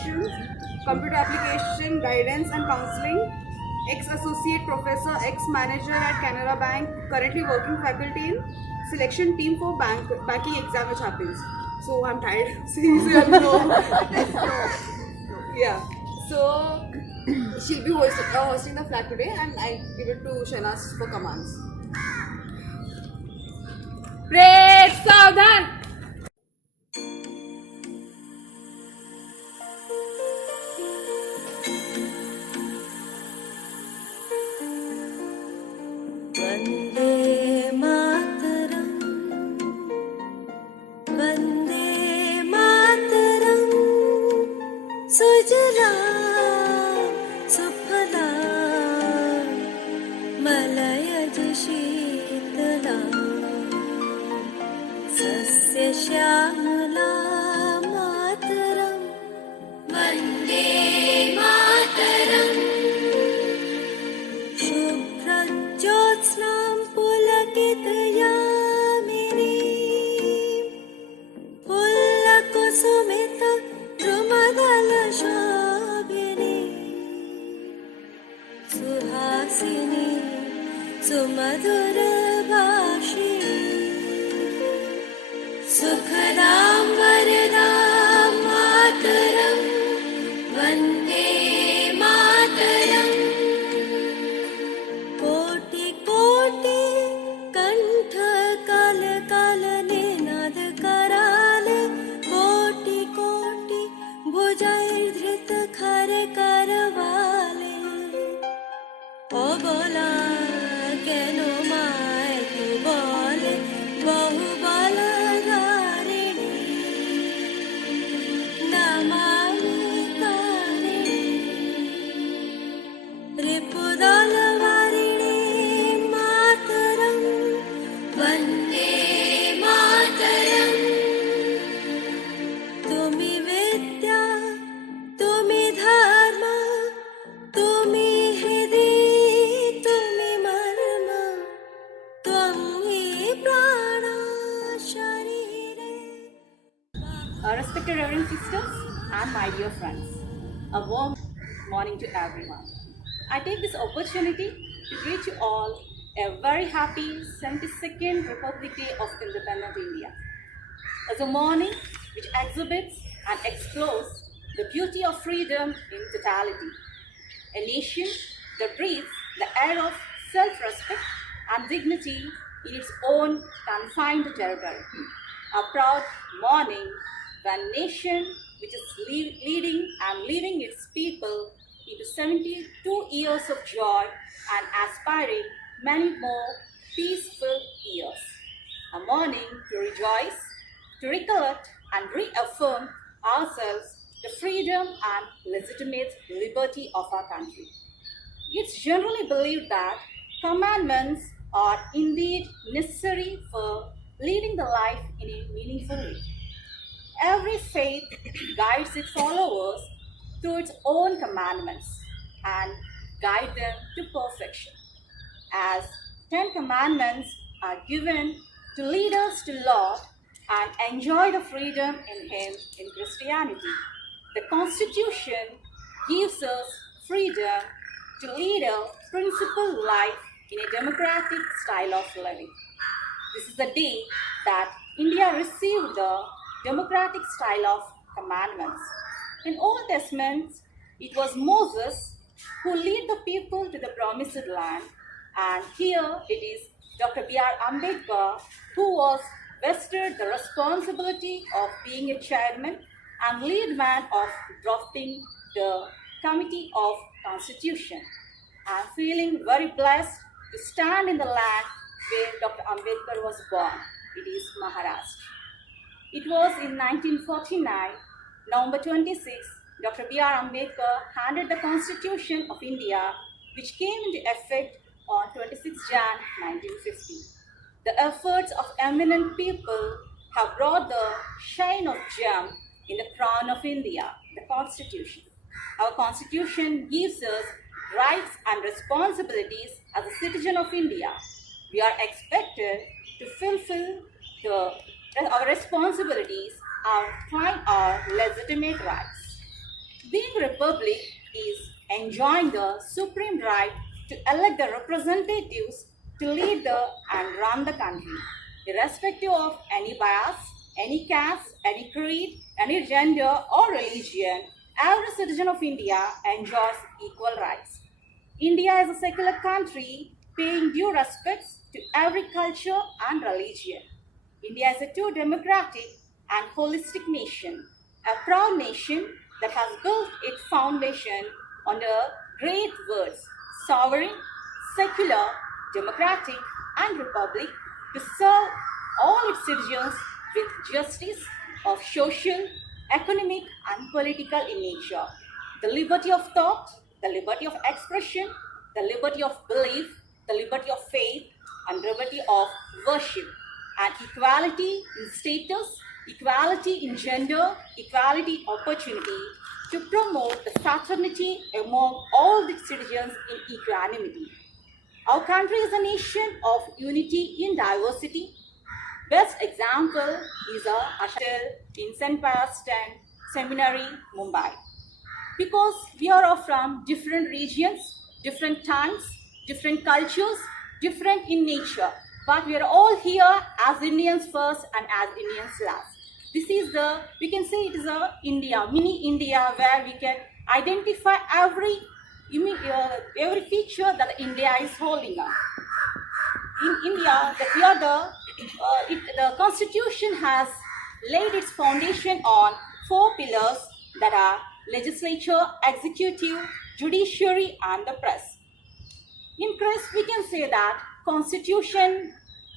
Operations, Computer Application Guidance and Counseling, ex-associate professor, ex-manager at Canara Bank, currently working faculty in selection team for banking exam which happens. So I'm tired. Seriously, I don't know. Yeah. So she'll be hosting the flag today, and I give it to Shahnaz for commands. Red Southern! Vande Mataram Vande Mataram सुजला सुफला मलयज शीतला सस्यश्यामला मातरम् वन्दे मातरम् शुभ्रज्योत्स्नां पुलकितयामिनीं पुल्लकुसुमित द्रुमदलशोभिनीं सुहासिनी सुमधुरभाषिणी सुखदां वरदां मातरं वन्दे मातरम् कोटि कोटि कंठ कल कल निनाद कराले कोटि कोटि भुजैर्धृत खर करवाले ओ बोला केनो माय तू बोले बहु बलधारिणी नमामि तारिणी रिपुदलवारिणी मातरम् वन्दे मातरम् तुमि विद्या तुमि धर्म तुमि हृदि तुमि मर्म त्वं हि प्राण शरीरे Respected Reverend Sisters and my dear friends, a warm morning to everyone. I take this opportunity to greet you all a very happy 72nd Republic Day of Independent India. As a morning which exhibits and explores the beauty of freedom in totality. A nation that breathes the air of self-respect and dignity in its own confined territory. A proud morning when nation which is leading and leaving its people into 72 years of joy and aspiring many more peaceful years. A morning to rejoice, to recollect and reaffirm ourselves the freedom and legitimate liberty of our country. It's generally believed that commandments are indeed necessary for leading the life in a meaningful way. Every faith guides its followers through its own commandments and guide them to perfection. As 10 commandments are given to lead us to Lord and enjoy the freedom in Him in Christianity, the Constitution gives us freedom to lead a principled life in a democratic style of living. This is the day that India received the democratic style of commandments. In Old Testament, it was Moses who led the people to the promised land, and here it is Dr. B.R. Ambedkar who was vested the responsibility of being a chairman and lead man of drafting the Committee of Constitution. I am feeling very blessed to stand in the land where Dr. Ambedkar was born. It is Maharashtra. It was in 1949, November 26, Dr. B.R. Ambedkar handed the Constitution of India, which came into effect on 26 Jan 1950. The efforts of eminent people have brought the shine of gem in the crown of India, the Constitution. Our Constitution gives us rights and responsibilities as a citizen of India. We are expected to fulfill our responsibilities and claim our legitimate rights. Being republic is enjoying the supreme right to elect the representatives to lead and run the country, irrespective of any bias, any caste, any creed, any gender or religion. Every citizen of India enjoys equal rights. India is a secular country paying due respects to every culture and religion. India is a true democratic and holistic nation, a proud nation that has built its foundation on the great words sovereign, secular, democratic, and republic to serve all its citizens with justice of social, economic, and political in nature. The liberty of thought, the liberty of expression, the liberty of belief, the liberty of faith, and liberty of worship, and equality in status, equality in gender, equality in opportunity, to promote the fraternity among all the citizens in equanimity. Our country is a nation of unity in diversity. Best example is a Ashtel in St. Sebastian Seminary, Mumbai. Because we are all from different regions, different times, different cultures, different in nature, but we are all here as Indians first and as Indians last. This is we can say it is a India, mini India, where we can identify every feature that India is holding on. In India, the Constitution has laid its foundation on 4 pillars that are legislature, executive, judiciary, and the press. In press, we can say that Constitution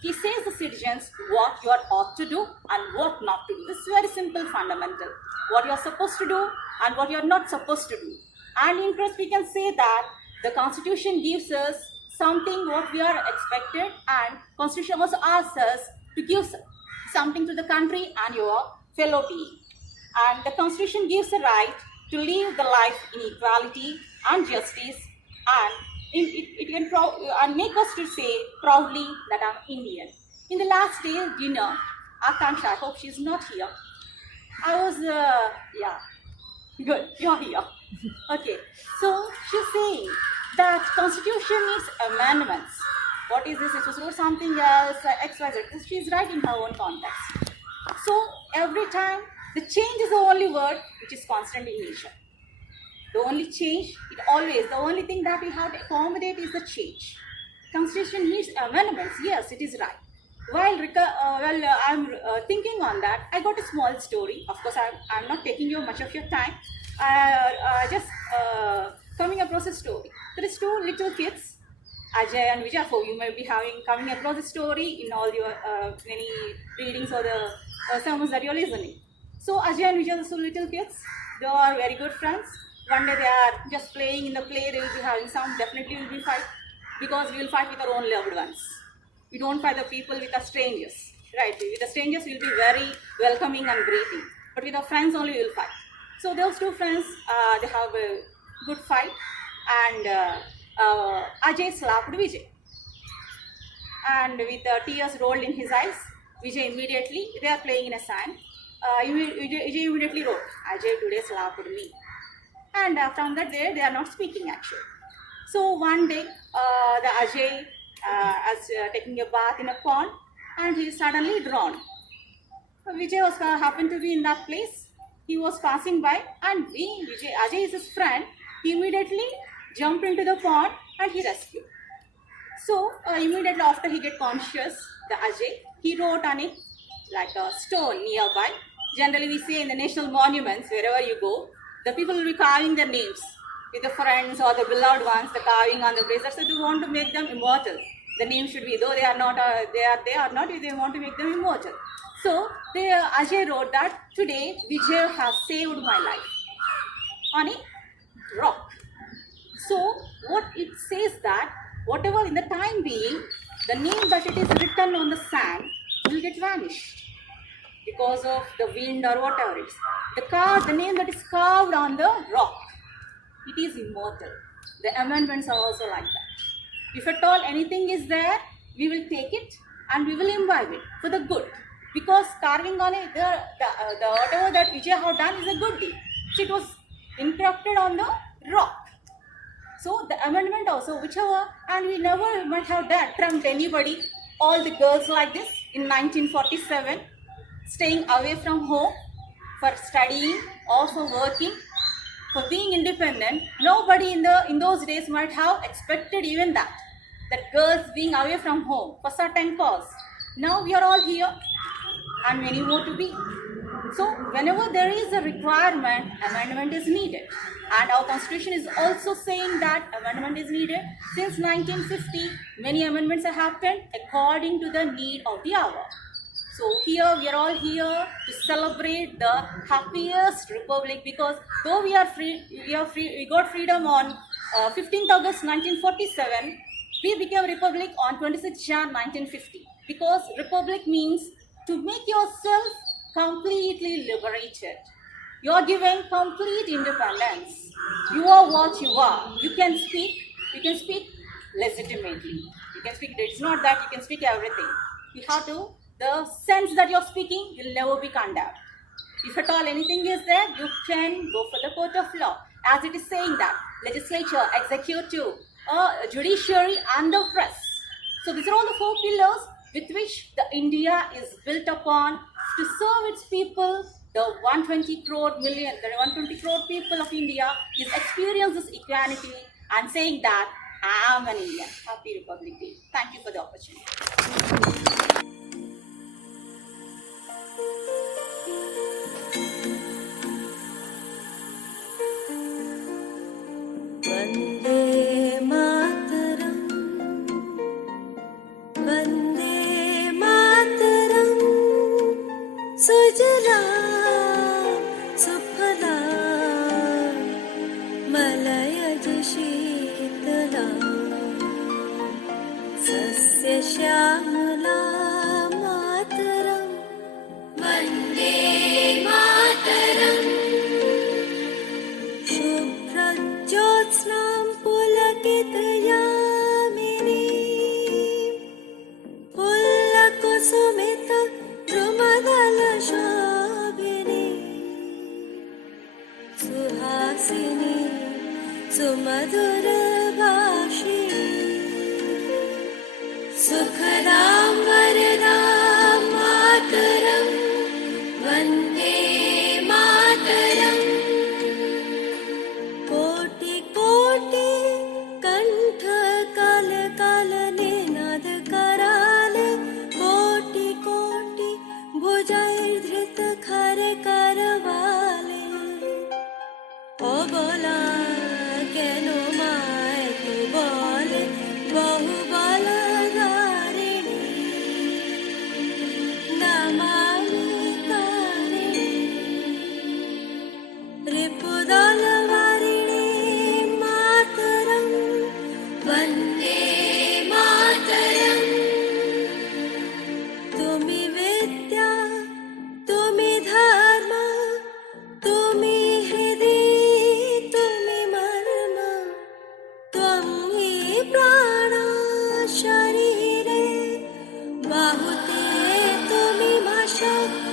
says the citizens what you are ought to do and what not to do. This is very simple, fundamental. What you are supposed to do and what you are not supposed to do. And in press, we can say that the Constitution gives us something what we are expected, and Constitution also asks us to give something to the country and your fellow being. And the Constitution gives a right to live the life in equality and justice, and it can make us to say proudly that I'm Indian. In the last day dinner, Akansha, I hope she's not here. I was, good, you're here. Okay, so she's saying that Constitution needs amendments. What is this? It was wrote something else, XYZ. She's right in her own context. So every time, the change is the only word which is constant in nature. The only change, the only thing that we have to accommodate is the change. Constitution needs amendments. Yes, it is right. While I'm thinking on that, I got a small story. Of course, I'm not taking you much of your time. Just coming across a story. There is 2 little kids, Ajay and Vijay. So you may be coming across a story in all your many readings or the sermons that you're listening. So Ajay and Vijay are 2 little kids. They are very good friends. One day they are just playing in the play, they will be having some, definitely will be fight, because we will fight with our own loved ones. We don't fight the people with the strangers, right? With the strangers we will be very welcoming and greeting, but with our friends only we will fight. So those 2 friends, they have a good fight, and Ajay slapped Vijay. And with tears rolled in his eyes, Vijay immediately, they are playing in a sand, Vijay immediately wrote, Ajay today slapped me. And from that day, they are not speaking actually. So one day, the Ajay is taking a bath in a pond, and he is suddenly drowned. Vijay was happened to be in that place. He was passing by, and Ajay is his friend. He immediately jumped into the pond and he rescued. So immediately after he get conscious, the Ajay, he wrote on it like a stone nearby. Generally, we say in the national monuments, wherever you go, the people will be carving their names with the friends or the beloved ones, the carving on the bracelets. So they want to make them immortal. The name should be, though they are not, they want to make them immortal. So Ajay wrote that today Vijay has saved my life on a rock. So what it says that whatever in the time being, the name that it is written on the sand will get vanished because of the wind or whatever it is. The name that is carved on the rock, it is immortal. The amendments are also like that. If at all anything is there, we will take it and we will imbibe it for the good. Because carving on it, the whatever that Vijay have done is a good deed. So it was encrusted on the rock. So the amendment also, whichever, and we never might have done trumped anybody, all the girls like this in 1947, staying away from home for studying or for working, for being independent. Nobody in those days might have expected even that girls being away from home for certain cause. Now we are all here, and many more to be. So whenever there is a requirement, amendment is needed. And our constitution is also saying that amendment is needed. Since 1950, many amendments have happened according to the need of the hour. So here we are all here to celebrate the happiest republic, because though we got freedom on 15th August 1947, we became republic on 26th Jan 1950. Because republic means to make yourself completely liberated. You are given complete independence. You are what you are. You can speak legitimately. You can speak, it's not that you can speak everything. You have to, the sense that you're speaking will never be condemned. If at all anything is there, you can go for the court of law. As it is saying that legislature, executive, judiciary and the press. So these are all the four pillars with which the India is built upon to serve its people. The 120 crore people of India is experiences equality and saying that I am an Indian. Happy Republic Day. Thank you for the opportunity. Vande Mataram Vande Mataram सुजला सुफला मलयज शीतला सस्यश्यामला मातरम् वन्दे मातरम् शुभ्रज्योत्स्नां पुलकितयामिनीं पुल्लकुसुमित द्रुमदलशोभिनीं सुहासिनी सुमधुरभाषिणी सुखदां वरदां मातरं वन्दे मातरम् कोटि कोटि कंठ कल कल निनाद कराले कोटि कोटि भुजैर्धृत खर करवाले ओ बोला केनो माय तू बोले बहु बलधारिणी नमामि तारिणी रिपुदलवारिणी मातरम् वन्दे मातरम् तुमि विद्या तुमि धर्म तुमि हृदि तुमि मर्म त्वं हि प्राण शरीरे बाहुते तुमि मा शक्ति